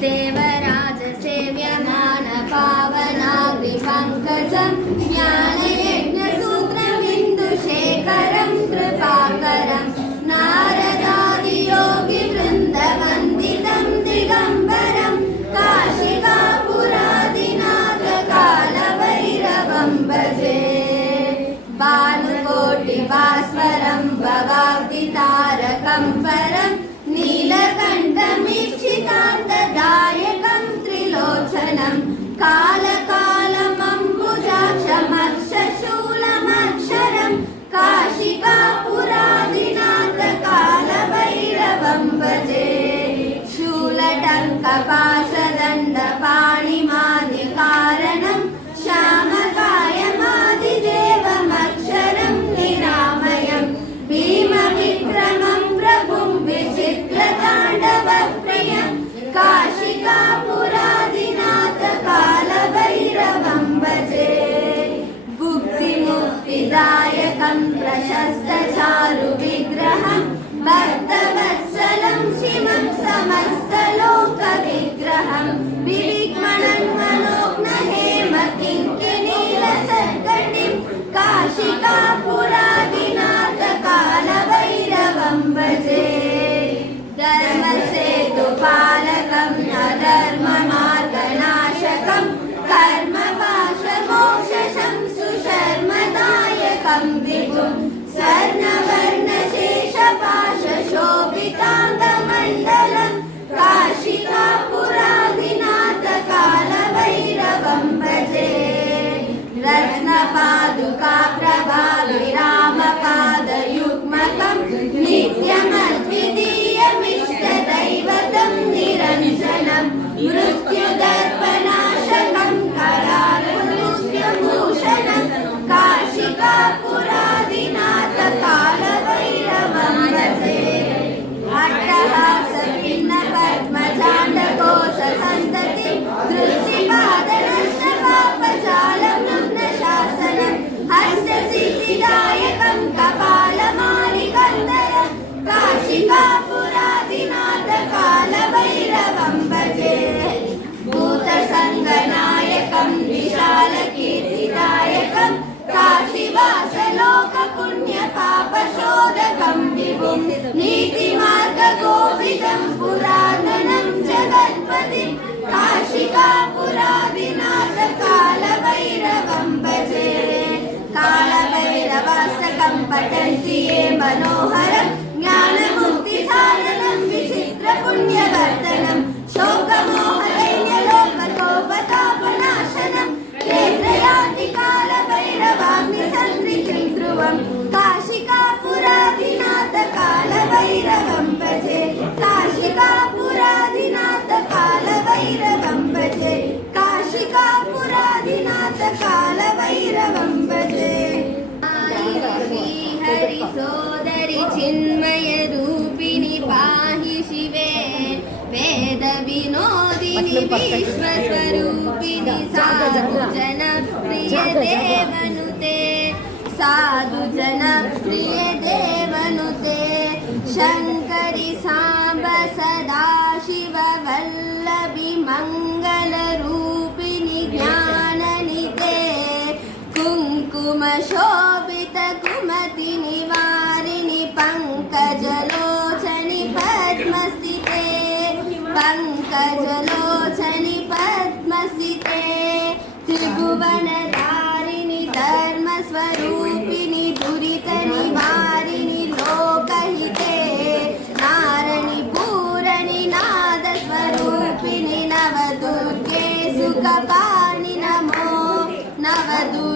देवराज सेव्यमान पावनाग्निपङ्कजं ज्ञानयज्ञसूत्रमिन्दुशेखरं कृपाकरं नारदादियोगिवृन्दवन्दितं दिगम्बरं काशिकापुरादिनाथकालभैरवं भजे भानुकोटिभास्वरं भवाब्धितारकं परं नीलकण्ठमीक्षितान्तदायकं त्रिलोचनं कालकालमम्बुजाक्षमक्षशूलमक्षरं काशिकापुरादिनाथकालभैरवं भजे शूलटङ्कपाशदण्डपाणिमादिकारणं श्यामकायमादिदेवमक्षरं निरामयं भीमविक्रमं प्रभुं विचित्रताण्डवप्रियं काशिकापुरादिनाथकालभैरवं भजे भुक्तिमुक्तिदायकं प्रशस्तचारुविग्रहं भक्तवत्सलं शिवं समस्तलोकविग्रहं विविक्मणन्मनोज्ञहेमकिङ्किणीलसत्कटिं काशिकापुरादिनाथकालभैरवं भजे धर्मसेतुपालकं अधर्ममार्गनाशकं कर्मपाशमोक्षं सुशर्मदायकं विभुं स्वर्णवर्णशेषपाशशोभिताङ्गमण्डलं काशिकापुरादिनाथकालभैरवं भजे रत्नपादुकाप्रभाविरामपादयुग्मकं नित्यमद्वितीयमिष्टदैवतं निरञ्जनं मृत्युदर्पनाशकं करालमृत्युभूषणं काशिकापुरादिनाथकालभैरवं भजे अट्टहासभिन्नपद्मजाण्डकोशसन्ततिं दृष्टिपादनष्टपापजालं रुग्णशासनं हस्तसिद्धिदायकं कपालमालिकन्दरं काशिकापुरादिनाथकालभैरवं भजे भूतसङ्गनायकं विशालकीर्तिदायकं काशीवासलोकपुण्यपापशोधकं विभुं नीतिमार्गगोविदं पुरातनं जगत्पतिं काशिकापुरादिनाथकालभैरवं भजे कालभैरवाष्टकं पठन्ति ये मनोहरं ज्ञानमुक्तिसाधनं विचित्रपुण्यवर्धनं शोकमोहदैन्यलोकतोपतापनाशनं क्षेत्रयाति कालभैरवाग्निसन्त्रिकिं ध्रुवं काशिकापुरादिनाथकालभैरवं भजे काशिकापुरादिनाथकालभैरवं भजे काशिकापुरादिनाथकालभैरवं भजे हरि सोदरि चिन्मयरूपिणि पाहि शिवे वेदविनोदिनि विश्वस्वरूपिणि साधुजनप्रिय देवनुते साधुजनप्रिय देवनुते शङ्करि साम्ब सदाशिव वल्लभि मङ्गलरूपिणि ज्ञाननिते कुङ्कुमशोभित कुमति निवारिणि पङ्कजलोचनि पद्मस्थिते पङ्कजलोचनि पद्मस्थिते त्रिभुवनधारिणि धर्मस्वरूपिणि दुरितनिवारिणि लोकहिते नारणि पूरणि नादस्वरूपिणि नवदुर्गे सुखपाणि नमो नवदुर्गे